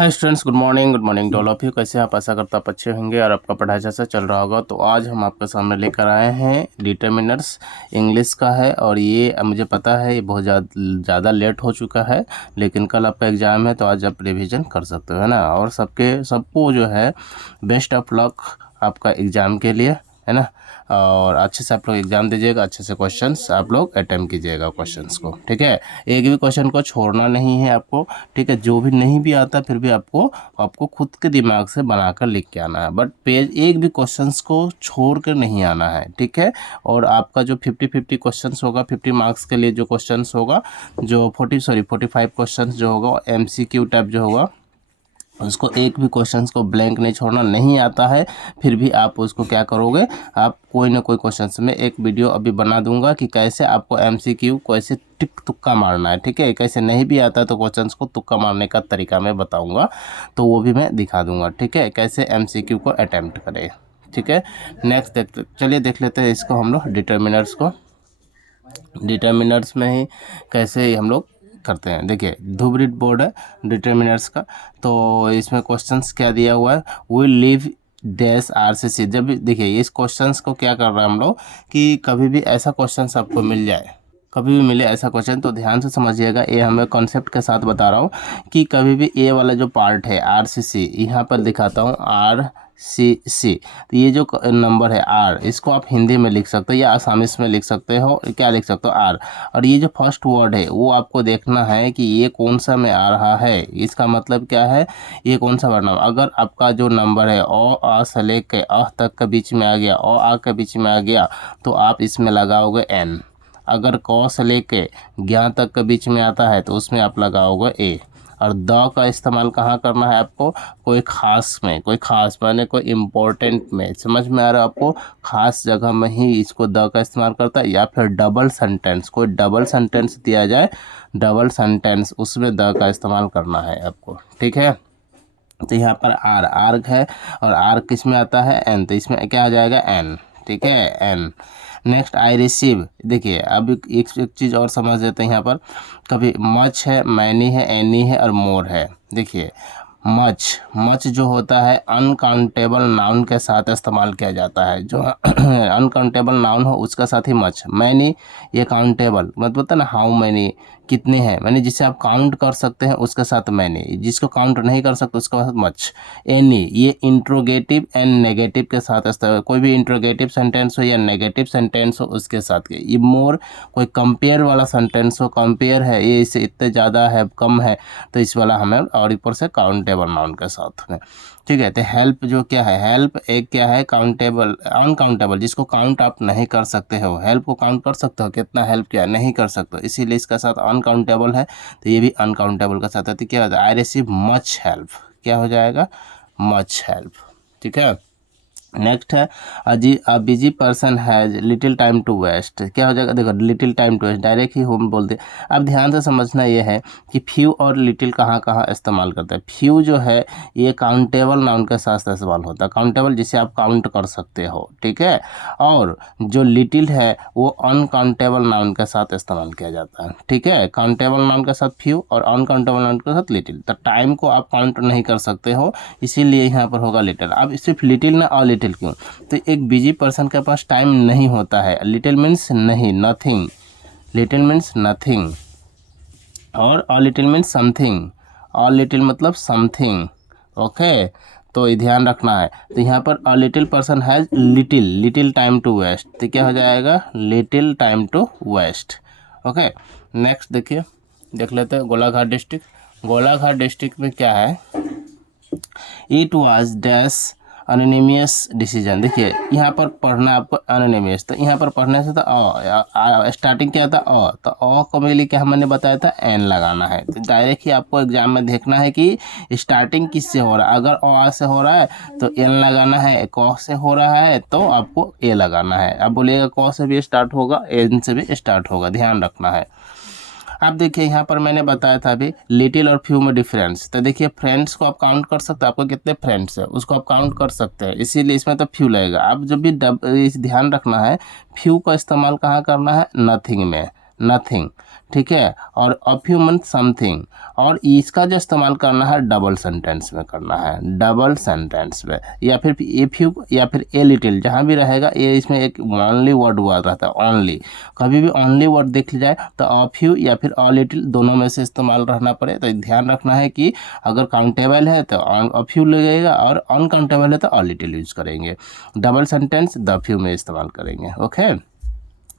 Hi students, good morning to all of you. कैसे आप? आशा करता आप अच्छे होंगे और आपका पढ़ाई अच्छा चल रहा होगा। तो आज हम आपके सामने लेकर आए हैं डिटर्मिनर्स, इंग्लिश का है। और ये मुझे पता है ये बहुत ज़्यादा लेट हो चुका है, लेकिन कल आपका एग्ज़ाम है तो आज आप रिवीजन कर सकते हो, है ना। और सबको जो है बेस्ट ऑफ लक आपका एग्ज़ाम के लिए, है ना। और अच्छे से आप लोग एग्ज़ाम दीजिएगा, अच्छे से क्वेश्चंस आप लोग अटेम्प्ट कीजिएगा क्वेश्चंस को, ठीक है। एक भी क्वेश्चन को छोड़ना नहीं है आपको, ठीक है। जो भी नहीं भी आता फिर भी आपको खुद के दिमाग से बनाकर लिख के आना है, बट पेज एक भी क्वेश्चंस को छोड़ कर नहीं आना है, ठीक है। और आपका जो 50-50 क्वेश्चंस होगा, 50 मार्क्स के लिए जो क्वेश्चंस होगा, जो 45 क्वेश्चंस जो होगा MCQ टाइप जो होगा, उसको एक भी क्वेश्चंस को ब्लैंक नहीं छोड़ना। नहीं आता है फिर भी आप उसको क्या करोगे, आप कोई ना कोई क्वेश्चंस में एक वीडियो अभी बना दूंगा कि कैसे आपको MCQ को ऐसे टिक तुक्का मारना है, ठीक है। कैसे नहीं भी आता तो क्वेश्चंस को तुक्का मारने का तरीका मैं बताऊंगा, तो वो भी मैं दिखा दूंगा, ठीक है। कैसे MCQ को अटैम्प्ट करें, ठीक है। नेक्स्ट चलिए देख लेते हैं इसको हम लोग डिटर्मिनर्स को। डिटर्मिनर्स में ही कैसे हम लोग करते हैं, देखिए ध्रुवीय बोर्ड है डिटर्मिनर्स का। तो इसमें क्वेश्चंस क्या दिया हुआ है, विल लीव डैश RCC। जब भी देखिए इस क्वेश्चंस को क्या कर रहा है हम लोग कि कभी भी ऐसा क्वेश्चंस आपको मिल जाए, कभी भी मिले ऐसा क्वेश्चन तो ध्यान से समझिएगा। ये हमें कॉन्सेप्ट के साथ बता रहा हूँ कि कभी भी ए वाला जो पार्ट है RCC, यहाँ पर दिखाता हूँ RCC। तो ये जो नंबर है R, इसको आप हिंदी में लिख सकते हो या आसामीस में लिख सकते हो, क्या लिख सकते हो R। और ये जो फर्स्ट वर्ड है वो आपको देखना है कि ये कौन सा में आ रहा है, इसका मतलब क्या है, ये कौन सा वर्ड। अगर आपका जो नंबर है ओ आ से लेके अ तक के बीच में आ गया, ओ आ के बीच में आ गया, तो आप इसमें लगाओगे N। अगर क से लेके ज्ञ तक के बीच में आता है तो उसमें आप लगाओगे A। और द का इस्तेमाल कहाँ करना है आपको, कोई खास में, कोई खास माने कोई इम्पोर्टेंट में, समझ में आ रहा है आपको, खास जगह में ही इसको द का इस्तेमाल करता है। या फिर डबल सेंटेंस, कोई डबल सेंटेंस दिया जाए, डबल सेंटेंस, उसमें द का इस्तेमाल करना है आपको, ठीक है। तो यहाँ पर आर्ग है और आर्ग किस में आता है, एन, तो इसमें क्या आ जाएगा एन, ठीक है, एन। नेक्स्ट आई रिसीव, देखिए अब एक चीज़ और समझ लेते हैं। यहाँ पर कभी मच है, मैनी है, एनी है और मोर है। देखिए मच जो होता है अनकाउंटेबल नाउन के साथ इस्तेमाल किया जाता है। जो अनकाउंटेबल नाउन हो उसका साथ ही मच। मैनी ये काउंटेबल मतलब होता है ना, हाउ मैनी कितने हैं, मैंने जिसे आप काउंट कर सकते हैं उसके साथ मैनी, जिसको काउंट नहीं कर सकते उसके साथ मच। एनी ये इंट्रोगेटिव एंड नेगेटिव के साथ, कोई भी इंट्रोगेटिव सेंटेंस हो या नेगेटिव सेंटेंस हो उसके साथ। ये मोर कोई कंपेयर वाला सेंटेंस हो, कंपेयर है ये इससे इतने ज़्यादा है कम है, तो इस वाला हमें, और ऊपर से काउंटेबल नाउन के साथ में, ठीक है। तो हेल्प जो क्या है, हेल्प एक क्या है, काउंटेबल अनकाउंटेबल, जिसको काउंट आप नहीं कर सकते हो। हेल्प को काउंट कर सकते हो, कितना हेल्प किया नहीं कर सकते, इसीलिए इसका साथ अनकाउंटेबल है, तो ये भी अनकाउंटेबल का साथ है। तो क्या होता है, आई रिसीव मच हेल्प, क्या हो जाएगा, मच हेल्प, ठीक है। नेक्स्ट है a busy person has little time to waste, क्या हो जाएगा, देखो little time to waste direct ही हम बोलते हैं। अब ध्यान से समझना ये है कि फ्यू और लिटिल कहाँ कहाँ इस्तेमाल करते हैं। फ्यू जो है ये काउंटेबल नाउन के साथ इस्तेमाल होता है, काउंटेबल जिसे आप काउंट कर सकते हो, ठीक है। और जो लिटिल है वो अनकाउंटेबल नाउन के साथ इस्तेमाल किया जाता है, ठीक है। काउंटेबल नाउन के साथ फ्यू और अनकाउंटेबल नाउन के साथ लिटिल। तो टाइम को आप काउंट नहीं कर सकते हो, इसीलिए यहाँ पर होगा लिटिल। अब सिर्फ लिटिल ना और लिटिल क्यों, तो एक बिजी पर्सन के पास टाइम नहीं होता है। लिटिल मीन्स नहीं, नथिंग, लिटिल मीन्स नथिंग, और a little means something, a little मतलब समथिंग, ओके। तो ये ध्यान रखना है। तो यहाँ पर a little person has little time to waste, तो क्या हो जाएगा, little time to waste, okay. Next देखिए, देख लेते हैं गोलाघाट डिस्ट्रिक्ट। गोलाघाट डिस्ट्रिक्ट में क्या है, इट वाज डैश अनोनिमियस डिसीजन। देखिए यहाँ पर पढ़ना आपको अनोनिमियस, तो यहाँ पर पढ़ने से तो स्टार्टिंग क्या था तो को मेरे लिए क्या मैंने बताया था, एन लगाना है। तो डायरेक्ट ही आपको एग्जाम में देखना है कि स्टार्टिंग किससे हो रहा है। अगर आ से हो रहा है तो एन लगाना है, क से हो रहा है तो आपको ए लगाना है। आप बोलिएगा क से भी स्टार्ट होगा, एन से भी स्टार्ट होगा, ध्यान रखना है। अब देखिए यहाँ पर मैंने बताया था अभी लिटिल और फ्यू में डिफरेंस। तो देखिए फ्रेंड्स को आप काउंट कर सकते हैं, आपको कितने फ्रेंड्स है उसको आप काउंट कर सकते हैं, इसीलिए इसमें तो फ्यू लगेगा। अब जब भी ध्यान रखना है फ्यू का इस्तेमाल कहाँ करना है, नथिंग में, नथिंग, ठीक है, और अ फ्यू मंथ समथिंग, और इसका जो इस्तेमाल करना है डबल सेंटेंस में करना है, डबल सेंटेंस में, या फिर ए फ्यू या फिर ए लिटिल, जहाँ भी रहेगा ये इसमें एक ओनली वर्ड हुआ रहता है, ओनली, कभी भी ओनली वर्ड दिख जाए तो अ फ्यू या फिर अ लिटिल दोनों में से इस्तेमाल रहना पड़े। तो ध्यान रखना है कि अगर काउंटेबल है तो अ फ्यू लगेगा और अनकाउंटेबल है तो अ लिटिल यूज करेंगे, डबल सेंटेंस द फ्यू में इस्तेमाल करेंगे। ओके,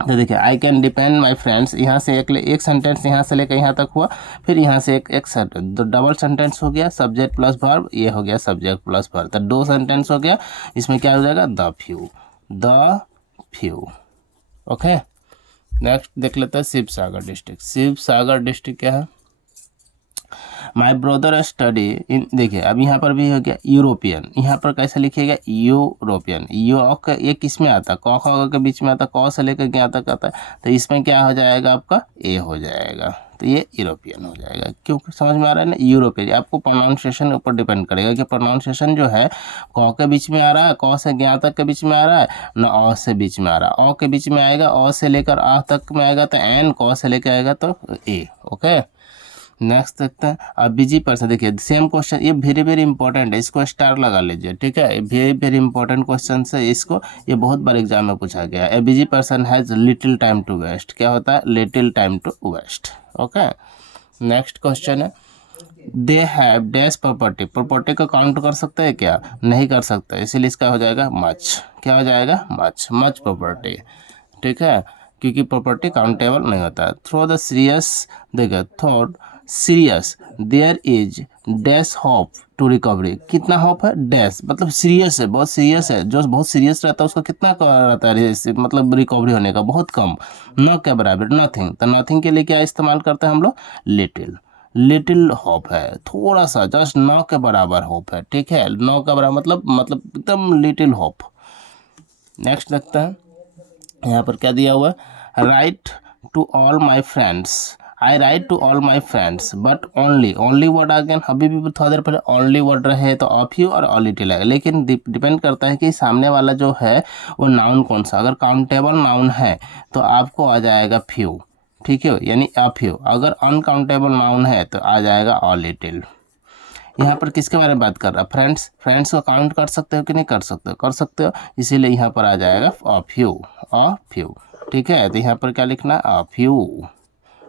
तो देखिए I can depend my friends, यहाँ से एक सेंटेंस यहाँ से लेकर यहाँ तक हुआ, फिर यहाँ से एक सेंटेंस, तो डबल सेंटेंस हो गया, सब्जेक्ट प्लस वर्ब, ये हो गया सब्जेक्ट प्लस वर्ब, तो दो सेंटेंस हो गया, इसमें क्या हो जाएगा the few, the few. Okay, next देख लेते हैं शिव सागर डिस्ट्रिक्ट। शिव सागर डिस्ट्रिक्ट क्या है, माई ब्रदर स्टडी इन, देखिए अब यहाँ पर भी हो गया यूरोपियन, यहाँ पर कैसे लिखिएगा यूरोपियन, ये किस में आता है, क ख के बीच में आता है, क से लेकर ज्ञ तक आता है, तो इसमें क्या हो जाएगा आपका ए हो जाएगा, तो ये यूरोपियन हो जाएगा। क्यों, समझ में आ रहा है ना, यूरोपियन, आपको प्रोनाउंसिएशन के ऊपर डिपेंड करेगा कि प्रोनाउंसिएशन जो है क के बीच में आ रहा है, क से ज्ञ तक के बीच में आ रहा है ना, अ से बीच में आ रहा है, अ के बीच में आएगा, अ से लेकर आ तक में आएगा तो एन, क से लेकर आएगा तो ए। ओके, नेक्स्ट देखते हैं, अब बिजी पर्सन, देखिए सेम क्वेश्चन, ये वेरी वेरी इंपॉर्टेंट है, इसको स्टार लगा लीजिए, ठीक है, वेरी वेरी इंपॉर्टेंट क्वेश्चन है, इसको ये बहुत बार एग्जाम में पूछा गया है। A busy person has little time to waste, क्या होता है, little time to waste. Okay, next question है, they have dash property, property को काउंट कर सकते हैं क्या, नहीं कर सकते, इसीलिए इसका हो जाएगा मच, क्या हो जाएगा मच, मच प्रॉपर्टी, ठीक है, क्योंकि प्रॉपर्टी काउंटेबल नहीं होता है। थ्रो द सीरियस, देखिए thought serious, there is dash hope to recovery, कितना होप है, डैश मतलब सीरियस है, बहुत सीरियस है, जो बहुत सीरियस रहता है उसको कितना रहता है मतलब रिकवरी होने का, बहुत कम, न के बराबर, नथिंग, तो नथिंग के लिए क्या इस्तेमाल करते हैं हम लोग, लिटिल, लिटिल होप है, थोड़ा सा, जस्ट न के बराबर होप है, ठीक है, न का बराबर मतलब एकदम लिटिल होप। नेक्स्ट देखते हैं, यहाँ पर क्या दिया हुआ है, write to all my friends, I write to all my friends but only, only word again, अभी भी थोड़ा देर पहले ओनली वर्ड रहे तो ऑफ यू और ऑल लिटिल है, लेकिन डिपेंड करता है कि सामने वाला जो है वो नाउन कौन सा, अगर काउंटेबल नाउन है तो आपको आ जाएगा फ्यू, ठीक है, यानी अ फ्यू, अगर अनकाउंटेबल नाउन है तो आ जाएगा ऑल लिटिल। यहाँ पर किसके बारे में बात कर रहा है, फ्रेंड्स, फ्रेंड्स को काउंट कर सकते हो कि नहीं कर सकते हो, कर सकते हो, इसीलिए यहाँ पर आ जाएगा अ फ्यू, अ फ्यू, ठीक है, तो यहाँ पर क्या लिखना है, अ फ्यू,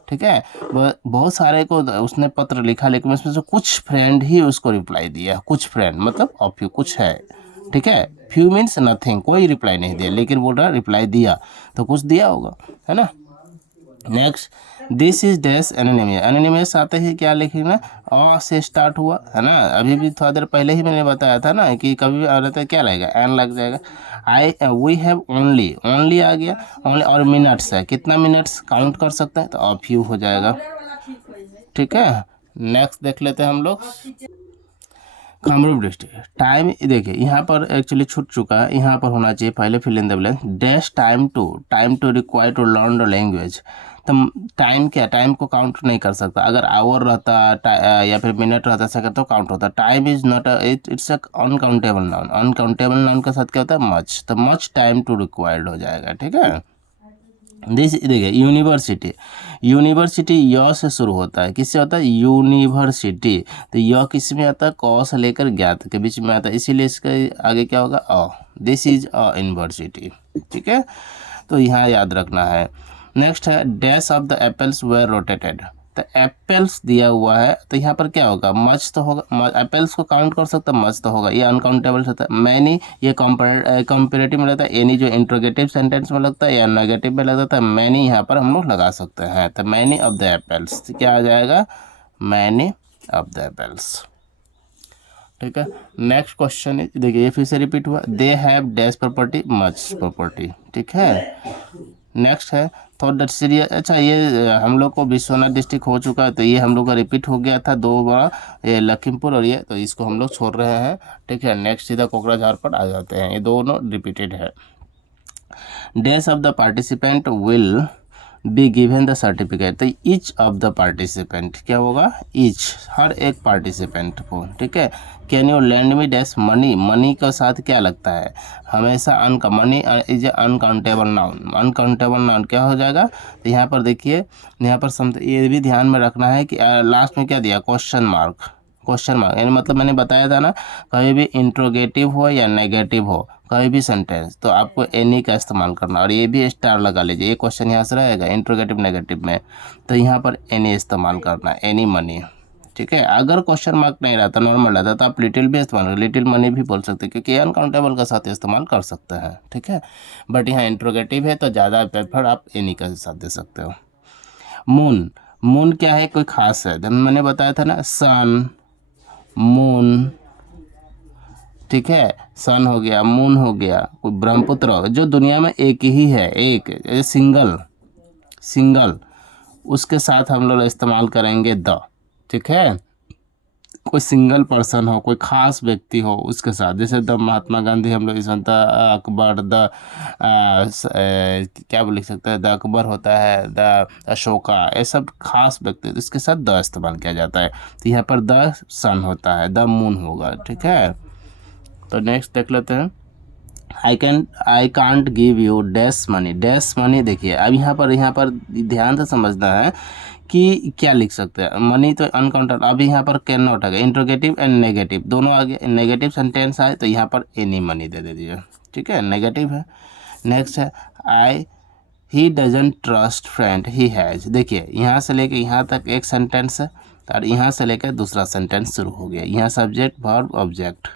ठीक है। बहुत सारे को उसने पत्र लिखा, लेकिन उसमें से कुछ फ्रेंड ही उसको रिप्लाई दिया, कुछ फ्रेंड मतलब अ फ्यू, कुछ है, ठीक है, फ्यू मीन्स नथिंग, कोई रिप्लाई नहीं दिया, लेकिन बोल रहा रिप्लाई दिया तो कुछ दिया होगा, है ना। Next, this is dash anonymous, anonymous आते ही क्या लिखेंगे, अ से स्टार्ट हुआ है ना, अभी भी थोड़ा देर पहले ही मैंने बताया था ना कि कभी भी आ रहा था क्या लगेगा, एन लग जाएगा। आई वी हैव ओनली, ओनली आ गया, ओनली, और मिनट्स है, कितना मिनट्स काउंट कर सकते हैं तो अ फ्यू हो जाएगा, ठीक है। नेक्स्ट देख लेते हैं हम लोग, कामरूप डिस्ट्रिक्ट, टाइम, देखिए यहाँ पर एक्चुअली छूट चुका है, यहाँ पर होना चाहिए पहले fill in the blank, dash time to require to learn the language, तो टाइम क्या, टाइम को काउंट नहीं कर सकता, अगर आवर रहता या फिर मिनट रहता ऐसा तो काउंट होता, time is not it's a uncountable noun, uncountable noun के साथ क्या होता है मच, तो मच टाइम टू रिक्वायर्ड हो जाएगा, ठीक है। दिस देखिए यूनिवर्सिटी, यूनिवर्सिटी य से शुरू होता है, किससे होता है, यूनिवर्सिटी, तो य किस में आता है, क से लेकर ज्ञात के बीच में आता है, इसीलिए इसका आगे क्या होगा a, this is a university, ठीक है, तो यहाँ याद रखना है। नेक्स्ट है, dash of the apples were rotated, तो एप्पल्स दिया हुआ है तो यहाँ पर क्या होगा, मच तो होगा, एप्पल्स को काउंट कर सकता है, मच तो होगा, ये अनकाउंटेबल होता है। मैनी ये कंपेरेटिव में लगता है, एनी जो इंट्रोगेटिव सेंटेंस में लगता है या नेगेटिव में लगता है, मैनी यहाँ पर हम लोग लगा सकते हैं, तो मैनी ऑफ द एप्पल्स क्या आ जाएगा, मैनी ऑफ द एप्पल्स, ठीक है। नेक्स्ट क्वेश्चन देखिए ये फिर से रिपीट हुआ, दे have dash property much property, ठीक है। नेक्स्ट है थॉट दैट सीरियस, अच्छा ये हम लोग को विश्वनाथ डिस्ट्रिक्ट हो चुका है, तो ये हम लोग का रिपीट हो गया था दो बार, ये लखीमपुर और ये, तो इसको हम लोग छोड़ रहे हैं, ठीक है। नेक्स्ट सीधा कोकराझार पर आ जाते हैं, ये दोनों रिपीटेड है। Dash of the participant will be given the certificate, तो ईच ऑफ द पार्टिसिपेंट क्या होगा, ईच हर एक पार्टिसिपेंट को, ठीक है। Can you lend me dash money, money के साथ क्या लगता है हमेशा अन, money is uncountable noun, uncountable noun क्या हो जाएगा। तो यहाँ पर देखिए, यहाँ पर ये भी ध्यान में रखना है कि लास्ट में क्या दिया, क्वेश्चन मार्क, क्वेश्चन मार्क यानी मतलब मैंने बताया था ना, कभी भी इंट्रोगेटिव हो या नेगेटिव हो कोई भी सेंटेंस तो आपको एनी का इस्तेमाल करना, और ये भी स्टार लगा लीजिए, ये क्वेश्चन यहाँ से रहेगा इंट्रोगेटिव नेगेटिव में, तो यहाँ पर एनी इस्तेमाल करना, एनी मनी, ठीक है। अगर क्वेश्चन मार्क नहीं रहता, नॉर्मल रहता, तो आप लिटिल भी इस्तेमाल कर, लिटिल मनी भी बोल सकते हैं, क्योंकि अनकाउंटेबल का साथ इस्तेमाल कर सकते हैं, ठीक है। बट यहाँ इंट्रोगेटिव है तो ज़्यादा प्रेफर आप एनी का साथ दे सकते हो। मून, मून क्या है, कोई खास है, मैंने बताया था ना, सन, मून, ठीक है, सन हो गया, मून हो गया, कोई ब्रह्मपुत्र जो दुनिया में एक ही है, एक सिंगल, सिंगल, उसके साथ हम लोग इस्तेमाल करेंगे द, ठीक है। कोई सिंगल पर्सन हो, कोई खास व्यक्ति हो, उसके साथ, जैसे द महात्मा गांधी हम लोग इसमें द अकबर, द क्या लिख सकते हैं, द अकबर होता है, द अशोका, ये सब खास व्यक्ति, इसके साथ द इस्तेमाल किया जाता है। तो यहाँ पर द सन होता है, द मून होगा, ठीक है। तो नेक्स्ट देख लेते हैं, I can't give you dash money, dash money देखिए, अब यहाँ पर ध्यान से समझना है कि क्या लिख सकते हैं, मनी तो अनकाउंटेबल, अभी यहाँ पर कैन नॉट है, इंट्रोगेटिव एंड नेगेटिव दोनों आ गए, नेगेटिव सेंटेंस आए तो यहाँ पर एनी मनी दे दीजिए, ठीक है, नेगेटिव है। नेक्स्ट है he doesn't trust friend he has, देखिए यहाँ से लेके यहाँ तक एक सेंटेंस है, और यहाँ से लेकर दूसरा सेंटेंस शुरू हो गया, यहाँ सब्जेक्ट वर्ब ऑब्जेक्ट,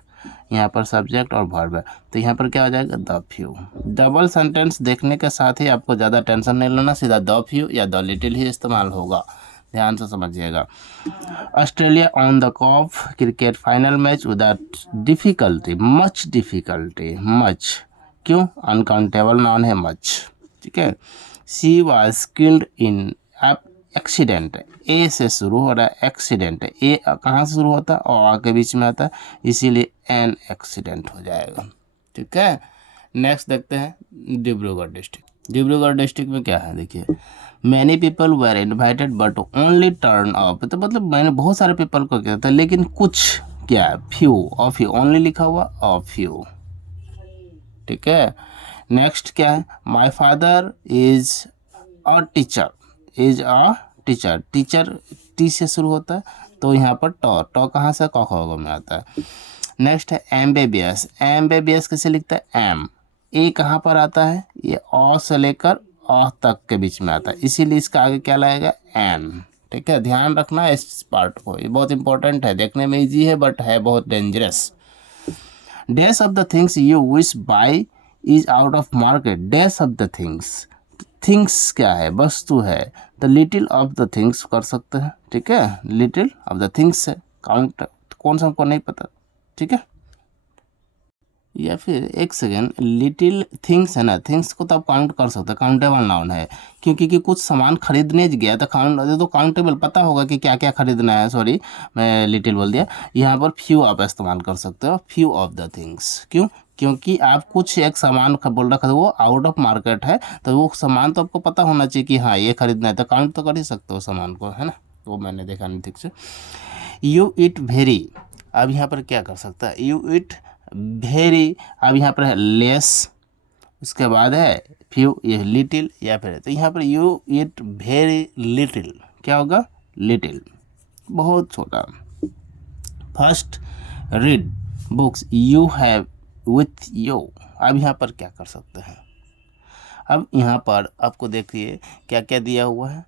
यहाँ पर सब्जेक्ट और वर्ब है, तो यहाँ पर क्या हो जाएगा, द फ्यू। डबल सेंटेंस देखने के साथ ही आपको ज़्यादा टेंशन नहीं लेना, सीधा the few or the little ही इस्तेमाल होगा, ध्यान से समझिएगा। Australia on the cough cricket final match without difficulty, much difficulty, much क्यों, अनकाउंटेबल नाउन है मच, ठीक है। She was killed in accident, A से शुरू हो रहा है, एक्सीडेंट है, ए कहाँ से शुरू होता है, और आ के बीच में आता है, इसीलिए एन एक्सीडेंट हो जाएगा, ठीक है। नेक्स्ट देखते हैं डिब्रूगढ़ डिस्ट्रिक्ट, डिब्रूगढ़ डिस्ट्रिक्ट में क्या है, देखिए many people were invited but only turn up, तो मतलब मैंने बहुत सारे पीपल को किया था लेकिन कुछ क्या है, फ्यू, और फ्यू ओनली लिखा हुआ, और फ्यू, ठीक है। नेक्स्ट क्या है, my father is a teacher, is a teacher, teacher T से शुरू होता है, तो यहाँ पर टॉ कहाँ से, क में आता है। नेक्स्ट है एम्बेबियस, एम्बेबियस कैसे लिखता है, एम, ए कहाँ पर आता है, ये अ से लेकर अ तक के बीच में आता है, इसीलिए इसका आगे क्या लाएगा, एन, ठीक है। ध्यान रखना है इस पार्ट को, ये बहुत इंपॉर्टेंट है, देखने में इजी है बट है बहुत dangerous. Dash of the things you wish buy is out of market, dash of the things, things क्या है, वस्तु है, the little of the things कर सकते हैं, ठीक है, लिटिल ऑफ द थिंग्स है, काउंट कौन सा हमको नहीं पता, ठीक है। या फिर एक सेकेंड, लिटिल थिंग्स है ना, थिंग्स को तो आप काउंट कर सकते हैं, काउंटेबल नाउन है, क्योंकि कुछ सामान खरीदने गया तो काउंटेबल पता होगा कि क्या क्या खरीदना है, सॉरी मैं लिटिल बोल दिया, यहाँ पर फ्यू आप इस्तेमाल कर सकते हो, फ्यू ऑफ द थिंग्स, क्यों, क्योंकि आप कुछ एक सामान बोल रखा था वो आउट ऑफ मार्केट है, तो वो सामान तो आपको पता होना चाहिए कि हाँ ये खरीदना है, तो काउंट तो कर ही सकते हो सामान को, है ना, वो मैंने देखा नहीं ठीक से। यू इट वेरी, अब यहाँ पर क्या कर सकता है, यू इट वेरी, अब यहाँ पर है लेस, उसके बाद है फ्यू, ये लिटिल या फिर, तो यहाँ पर यू इट वेरी लिटिल, क्या होगा, लिटिल, बहुत छोटा। First read books you have with you, अब यहाँ पर क्या कर सकते हैं, अब यहाँ पर आपको देखिए क्या क्या दिया हुआ है,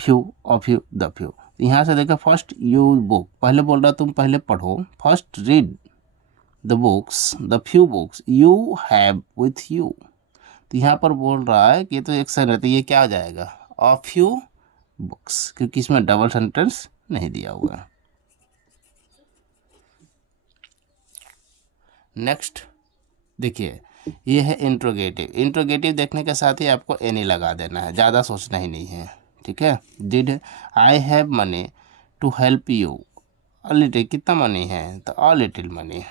फ्यू और फ्यू, द फ्यू, यहाँ से देखा फर्स्ट यू बुक, पहले बोल रहा तुम पहले पढ़ो, first read the books, the few books you have with you, तो यहाँ पर बोल रहा है कि ये तो एक सेंटेंस है, तो ये क्या हो जाएगा, अ फ्यू बुक्स, क्योंकि इसमें डबल सेंटेंस नहीं दिया हुआ है। नेक्स्ट देखिए ये है इंट्रोगेटिव, इंट्रोगेटिव देखने के साथ ही आपको एनी लगा देना है, ज़्यादा सोचना ही नहीं है, ठीक है। Did I have money to help you, a little, कितना मनी है, तो अ लिटिल मनी,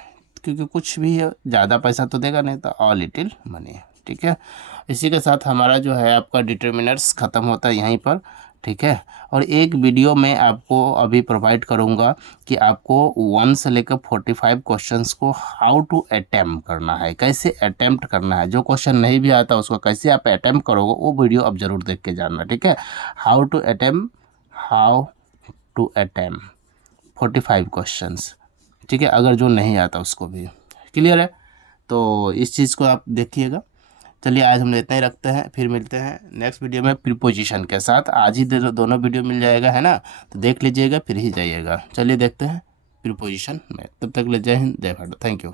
क्योंकि कुछ भी है ज़्यादा पैसा तो देगा नहीं, तो अ लिटिल मनी, ठीक है। इसी के साथ हमारा जो है आपका डिटर्मिनर्स ख़त्म होता है यहीं पर, ठीक है। और एक वीडियो मैं आपको अभी प्रोवाइड करूंगा कि आपको 1 से लेकर 45 क्वेश्चंस को हाउ टू अटेम्प्ट करना है, कैसे अटेम्प्ट करना है। जो क्वेश्चन नहीं भी आता उसको कैसे आप अटेम्प्ट करोगे, वो वीडियो आप ज़रूर देख के जानना, ठीक है। हाउ टू अटेम्प्ट 45 क्वेश्चंस, ठीक है, अगर जो नहीं आता उसको भी। क्लियर है, तो इस चीज़ को आप देखिएगा। चलिए आज हम इतना ही रखते हैं, फिर मिलते हैं नेक्स्ट वीडियो में प्रीपोजिशन के साथ। आज ही दोनों वीडियो मिल जाएगा, है ना, तो देख लीजिएगा फिर ही जाइएगा। चलिए देखते हैं प्रीपोजिशन में, तब तक ले जय हिंद जय भारत, थैंक यू।